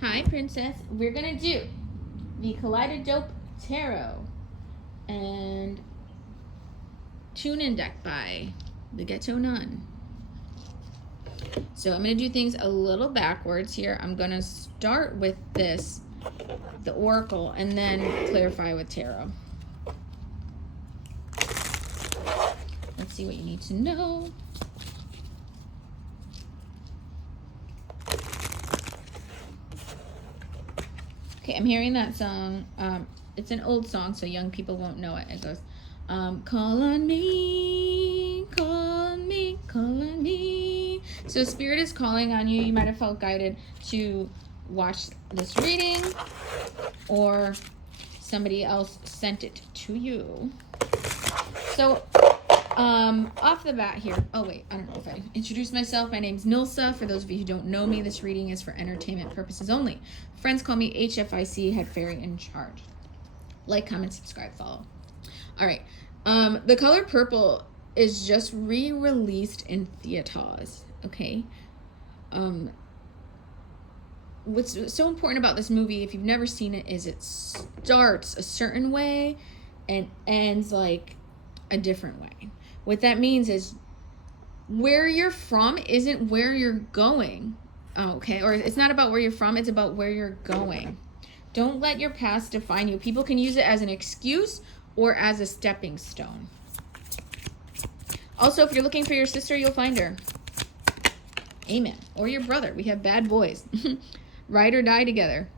Hi, Princess. We're going to do the Kaleidoscope Tarot and Tune-In deck by the Ghetto Nun. So I'm going to do things a little backwards here. I'm going to start with this, the Oracle, and then clarify with Tarot. Let's see what you need to know. Okay, I'm hearing that song. It's an old song, so young people won't know it. It goes, call on me, call on me, call on me. So Spirit is calling on you. You might have felt guided to watch this reading, or somebody else sent it to you. So off the bat here, oh wait, I don't know if I introduced myself. My name's Nilsa. For those of you who don't know me, this reading is for entertainment purposes only. Friends call me HFIC, Head Fairy in Charge. Like, comment, subscribe, follow. All right, the color purple is just re-released in theaters, okay? What's so important about this movie, if you've never seen it, is it starts a certain way and ends like a different way. What that means is where you're from isn't where you're going, okay? Or it's not about where you're from, it's about where you're going. Don't let your past define you. People can use it as an excuse or as a stepping stone. Also, if you're looking for your sister, you'll find her. Amen. Or your brother. We have bad boys. Ride or die together.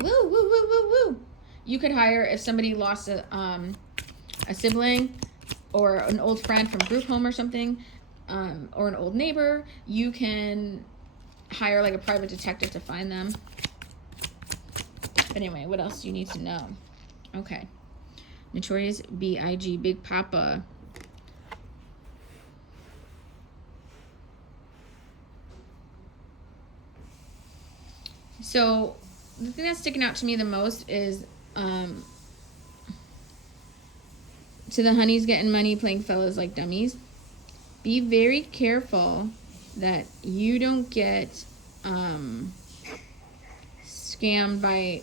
Woo, woo, woo, woo, woo. You could hire, if somebody lost a sibling or an old friend from group home or something, or an old neighbor, you can hire like a private detective to find them. But anyway, what else do you need to know? Okay. Notorious B.I.G. Big Papa. So the thing that's sticking out to me the most is to the honeys getting money, playing fellas like dummies. Be very careful that you don't get scammed by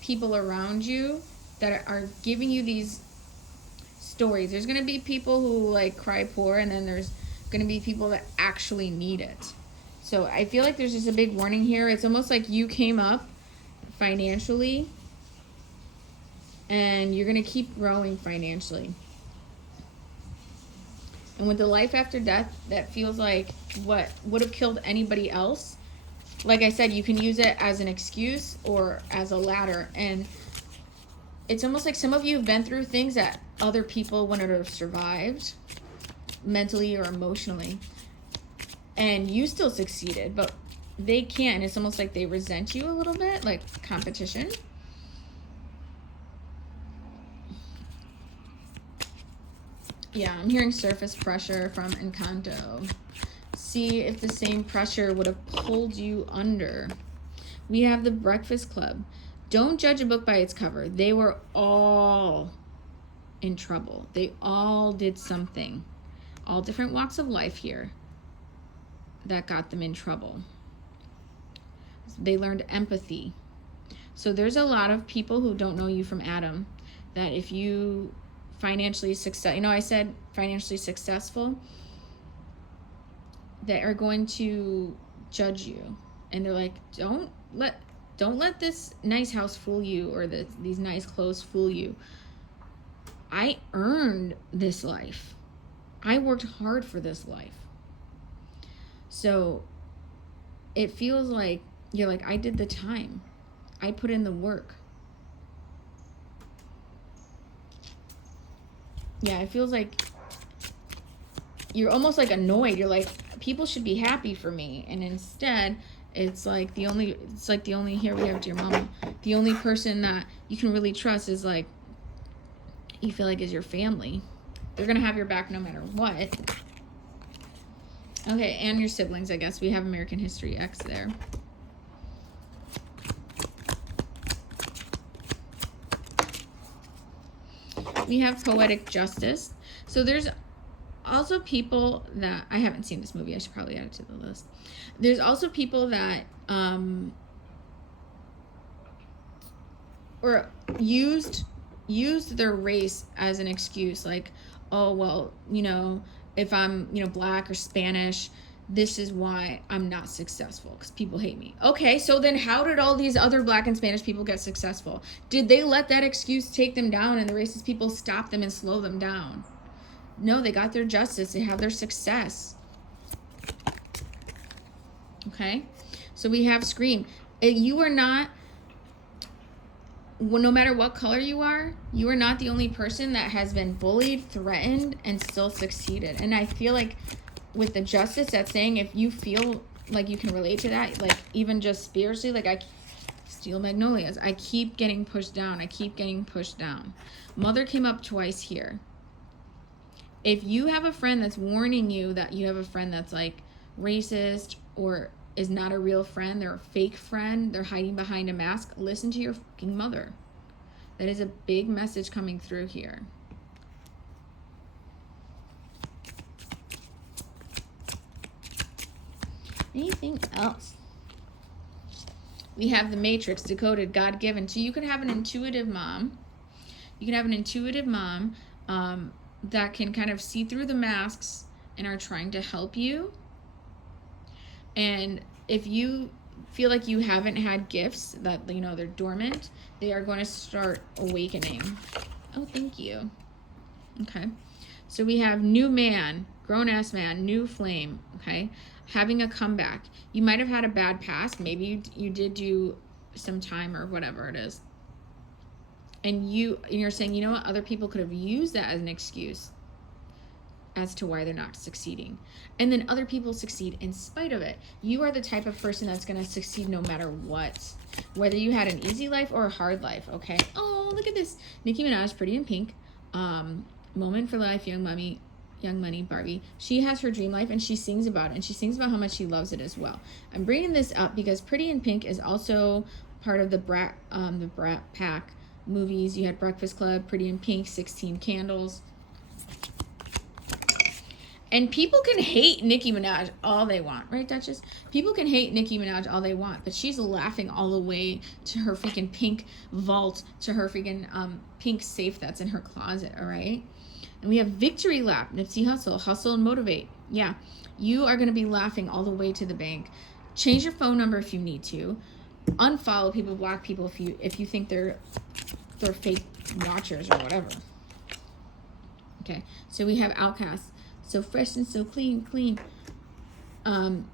people around you that are giving you these stories. There's going to be people who like cry poor, and then there's going to be people that actually need it. So I feel like there's just a big warning here. It's almost like you came up financially and you're going to keep growing financially. And with the life after death, that feels like what would have killed anybody else. Like I said, you can use it as an excuse or as a ladder. And it's almost like some of you have been through things that other people wouldn't have survived mentally or emotionally. And you still succeeded, but they can't. It's almost like they resent you a little bit, like competition. Yeah, I'm hearing surface pressure from Encanto. See if the same pressure would have pulled you under. We have the Breakfast Club. Don't judge a book by its cover. They were all in trouble. They all did something. All different walks of life here that got them in trouble. They learned empathy. So there's a lot of people who don't know you from Adam, that if you financially I said financially successful, that are going to judge you, and they're like, don't let this nice house fool you, or these nice clothes fool you. I earned this life. I worked hard for this life. So it feels like you're like, I did the time. I put in the work. Yeah, it feels like you're almost like annoyed. You're like, people should be happy for me. And instead, it's like the only here we have Dear Mama. The only person that you can really trust is like, you feel like is your family. They're going to have your back no matter what. Okay, and your siblings, I guess. We have American History X there. We have Poetic Justice. So there's also people that, I haven't seen this movie, I should probably add it to the list. There's also people that or used their race as an excuse, like, oh, well, you know, if I'm, you know, Black or Spanish, this is why I'm not successful, because people hate me. Okay, so then how did all these other Black and Spanish people get successful? Did they let that excuse take them down and the racist people stop them and slow them down? No, they got their justice. They have their success. Okay, so we have Scream. You are not, no matter what color you are not the only person that has been bullied, threatened, and still succeeded. And I feel like with the justice, that's saying if you feel like you can relate to that, like even just spiritually, like I Steel Magnolias, I keep getting pushed down. I keep getting pushed down. Mother came up twice here. If you have a friend that's warning you that you have a friend that's like racist or is not a real friend, they're a fake friend, they're hiding behind a mask, listen to your fucking mother. That is a big message coming through here. Anything else? We have the Matrix, decoded, God-given. So you could have an intuitive mom. You can have an intuitive mom that can kind of see through the masks and are trying to help you. And if you feel like you haven't had gifts, that, you know, they're dormant, they are going to start awakening. Oh, thank you. Okay. So we have new man, grown-ass man, new flame, okay? Having a comeback. You might have had a bad past. Maybe you did do some time or whatever it is. And you're saying, you know what? Other people could have used that as an excuse as to why they're not succeeding. And then other people succeed in spite of it. You are the type of person that's going to succeed no matter what. Whether you had an easy life or a hard life, okay? Oh, look at this. Nicki Minaj, Pretty in Pink. Moment for Life, Young Money, Barbie. She has her dream life and she sings about it. And she sings about how much she loves it as well. I'm bringing this up because Pretty in Pink is also part of the Brat Pack movies. You had Breakfast Club, Pretty in Pink, 16 Candles. And people can hate Nicki Minaj all they want, right, Duchess? People can hate Nicki Minaj all they want, but she's laughing all the way to her freaking pink vault, to her freaking pink safe that's in her closet, all right? And we have Victory Lap, Nipsey Hussle, Hustle and Motivate. Yeah, you are going to be laughing all the way to the bank. Change your phone number if you need to. Unfollow people, block people if you think they're fake watchers or whatever. Okay, so we have Outcasts. So fresh and so clean. Ain't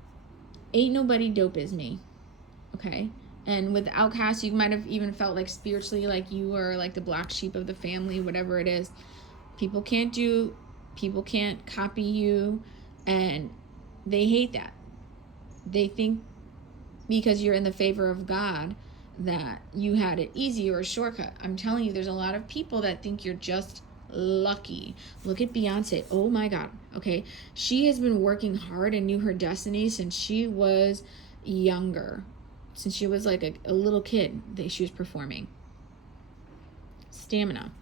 nobody dope as me. Okay? And with Outcasts, you might have even felt like spiritually like you were like the black sheep of the family, whatever it is. People can't copy you, and they hate that. They think because you're in the favor of God that you had it easy or a shortcut. I'm telling you, there's a lot of people that think you're just lucky. Look at Beyonce. Oh my God. Okay. She has been working hard and knew her destiny since she was younger. Since she was like a little kid that she was performing. Stamina.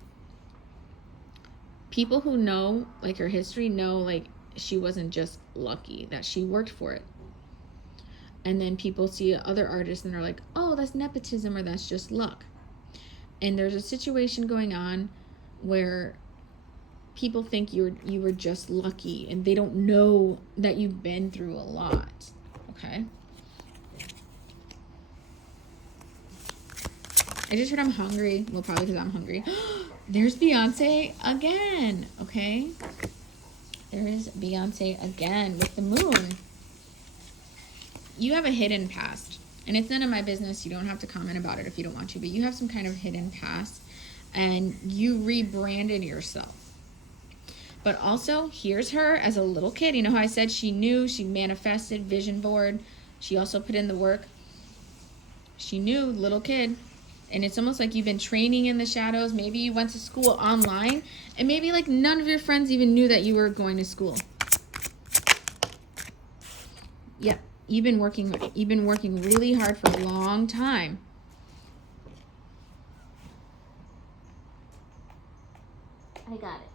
People who know like her history know like she wasn't just lucky, that she worked for it. And then people see other artists and they're like, oh, that's nepotism or that's just luck. And there's a situation going on where people think you were just lucky and they don't know that you've been through a lot. Okay. I just heard I'm hungry. Well, probably because I'm hungry. There's Beyonce again. Okay. There is Beyonce again with the moon. You have a hidden past. And it's none of my business. You don't have to comment about it if you don't want to. But you have some kind of hidden past. And you rebranded yourself. But also, here's her as a little kid. You know how I said she knew, she manifested, vision board. She also put in the work. She knew, little kid. And it's almost like you've been training in the shadows. Maybe you went to school online. And maybe like none of your friends even knew that you were going to school. Yeah, you've been working really hard for a long time. I got it.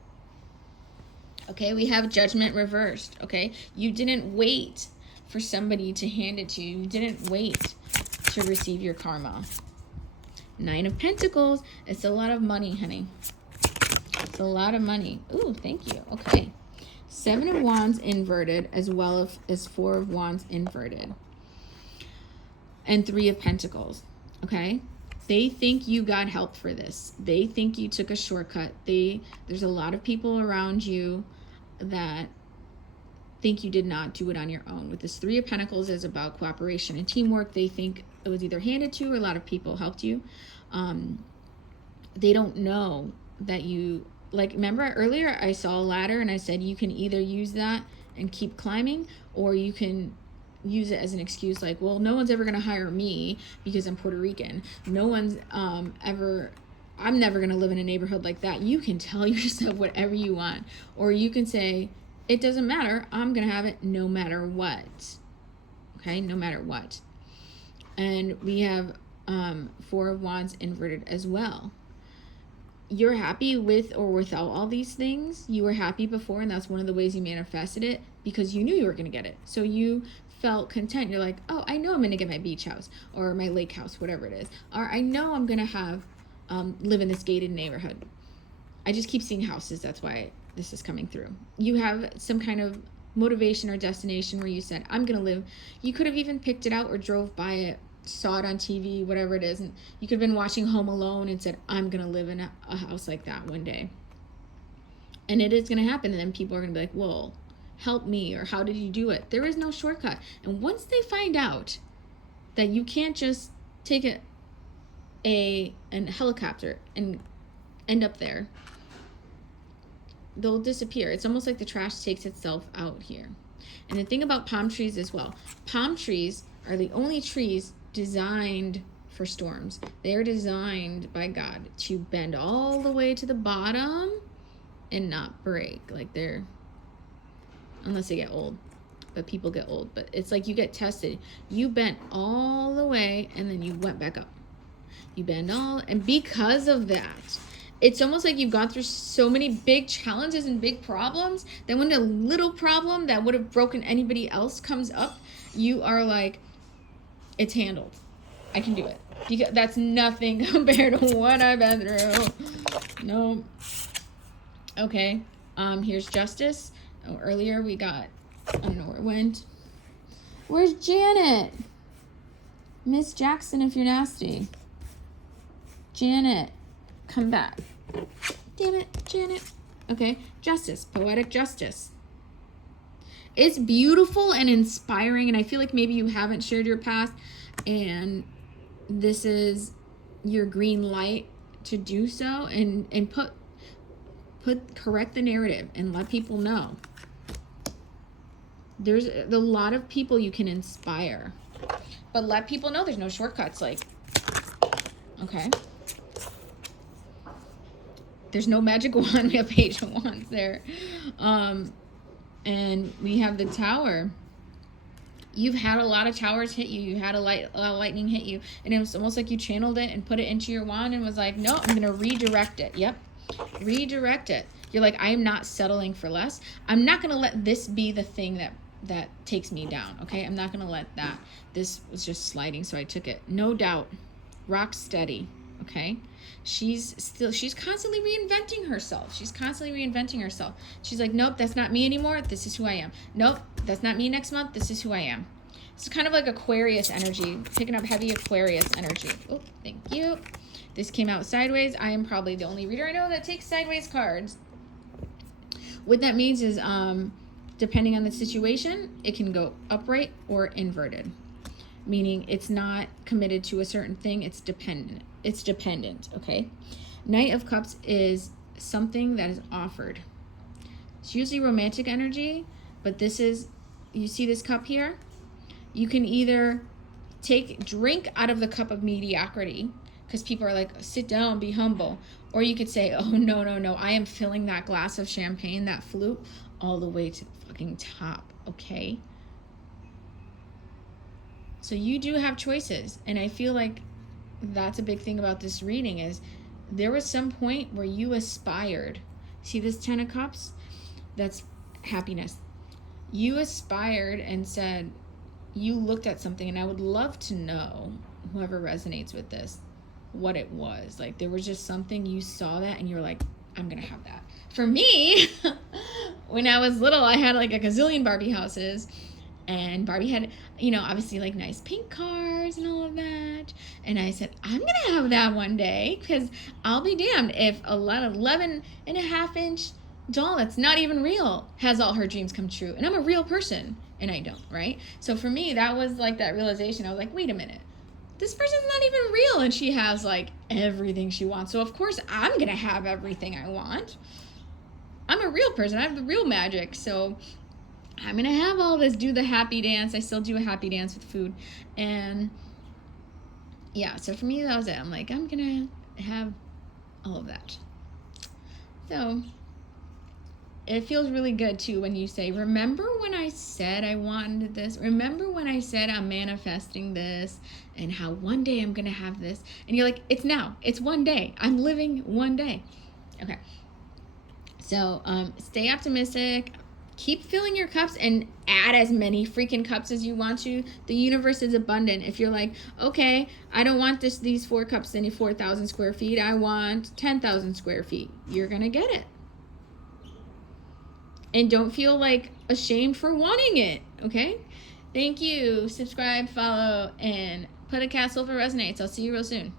Okay, we have judgment reversed. Okay, you didn't wait for somebody to hand it to you. You didn't wait to receive your karma. 9 of Pentacles. It's a lot of money, honey. It's a lot of money. Ooh, thank you. Okay. 7 of Wands inverted, as well as 4 of Wands inverted. And 3 of Pentacles. Okay? They think you got help for this. They think you took a shortcut. There's a lot of people around you that think you did not do it on your own. With this 3 of Pentacles is about cooperation and teamwork. They think it was either handed to you or a lot of people helped you. They don't know that you, like, remember earlier I saw a ladder and I said you can either use that and keep climbing, or you can use it as an excuse, like, well, no one's ever going to hire me because I'm Puerto Rican. No one's I'm never going to live in a neighborhood like that. You can tell yourself whatever you want, or you can say, it doesn't matter, I'm going to have it no matter what. Okay, no matter what. And we have 4 of Wands inverted as well. You're happy with or without all these things. You were happy before, and that's one of the ways you manifested it, because you knew you were going to get it. So you felt content. You're like, oh, I know I'm going to get my beach house or my lake house, whatever it is. Or I know I'm going to have live in this gated neighborhood. I just keep seeing houses. That's why this is coming through. You have some kind of motivation or destination where you said, I'm going to live. You could have even picked it out or drove by it, saw it on TV, whatever it is. And you could have been watching Home Alone and said, I'm going to live in a house like that one day. And it is going to happen. And then people are going to be like, well, help me, or how did you do it? There is no shortcut. And once they find out that you can't just take a helicopter and end up there, they'll disappear. It's almost like the trash takes itself out here. And the thing about palm trees as well, palm trees are the only trees designed for storms. They are designed by God to bend all the way to the bottom and not break. Like they're, unless they get old, but people get old. But it's like you get tested. You bent all the way and then you went back up. You bend all, and because of that, it's almost like you've gone through so many big challenges and big problems that when a little problem that would have broken anybody else comes up, you are like, it's handled. I can do it. Because that's nothing compared to what I've been through. No. Okay. Here's Justice. Oh, earlier we got, I don't know where it went. Where's Janet? Miss Jackson, if you're nasty. Janet, come back. Damn it, Janet. Okay, Justice, poetic justice. It's beautiful and inspiring, and I feel like maybe you haven't shared your past, and this is your green light to do so, and correct the narrative and let people know. There's a lot of people you can inspire, but let people know there's no shortcuts. Like, okay, there's no magic wand. We have Page of Wands there, and we have the Tower. You've had a lot of towers hit you. You had a lightning hit you, and it was almost like you channeled it and put it into your wand and was like, no, I'm gonna redirect it. Yep, redirect it. You're like, I am not settling for less. I'm not gonna let this be the thing that takes me down. Okay, I'm not gonna let that. This was just sliding, so I took it. No doubt, rock steady. Okay, she's constantly reinventing herself. She's like, nope, that's not me anymore. This is who I am. Nope, that's not me next month. This is who I am. It's kind of like Aquarius energy, picking up heavy Aquarius energy. Oh, thank you. This came out sideways. I am probably the only reader I know that takes sideways cards. What that means is, depending on the situation, it can go upright or inverted, meaning it's not committed to a certain thing. It's dependent, okay? Knight of Cups is something that is offered. It's usually romantic energy, but this is, you see this cup here? You can either drink out of the cup of mediocrity, because people are like, sit down, be humble. Or you could say, oh, no, I am filling that glass of champagne, that flute, all the way to the fucking top, okay? So you do have choices, and I feel like that's a big thing about this reading is there was some point where you aspired. See this 10 of Cups? That's happiness. You aspired and said, you looked at something, and I would love to know, whoever resonates with this, what it was. Like, there was just something, you saw that and you're like, I'm gonna have that. For me, when I was little, I had like a gazillion Barbie houses, and Barbie had, you know, obviously like nice pink cars and all of that. And I said, I'm gonna have that one day, because I'll be damned if a 11.5-inch doll that's not even real has all her dreams come true, and I'm a real person and I don't, right? So for me, that was like that realization. I was like, wait a minute, this person's not even real, and she has like everything she wants. So of course I'm gonna have everything I want. I'm a real person. I have the real magic. So I'm gonna have all this, do the happy dance. I still do a happy dance with food. And yeah, so for me, that was it. I'm like, I'm gonna have all of that. So it feels really good too when you say, remember when I said I wanted this? Remember when I said I'm manifesting this, and how one day I'm gonna have this? And you're like, it's now. It's one day. I'm living one day. Okay. So stay optimistic. Keep filling your cups, and add as many freaking cups as you want to. The universe is abundant. If you're like, okay, I don't want these 4 cups any 4,000 square feet. I want 10,000 square feet. You're gonna get it. And don't feel like ashamed for wanting it, okay? Thank you. Subscribe, follow, and put a castle if it resonates. I'll see you real soon.